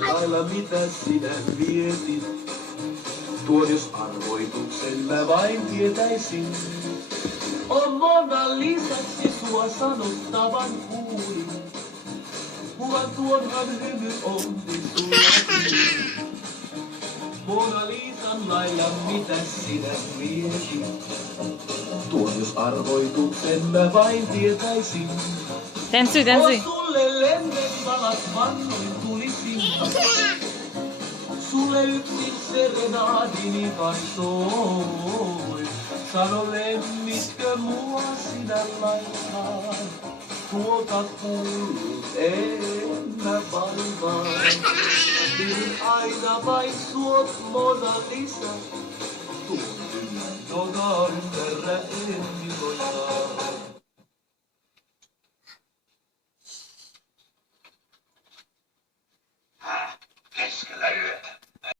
lailla mitä sinä mietit. Tuon jos arvoituksen mä vain tietäisin. On Mona lisäksi sua sanottavan kuulin. Mulla tuonhan hymy onni sullakin. Mona Liisan lailla mitä sinä mietit. Tuon jos arvoituksen mä vain tietäisin. Tänssy. On sulle lemmen valat vannoin tulisin. Sulle yksin serenaadini vain soi. Sano lemmitkö mua sinä lainkaan. Tuolta kuullut en mä vaivaan. Niin aina vain suot Mona Lisa. Tuon jota ymmärrä en iloittaa. Keskellä yötä.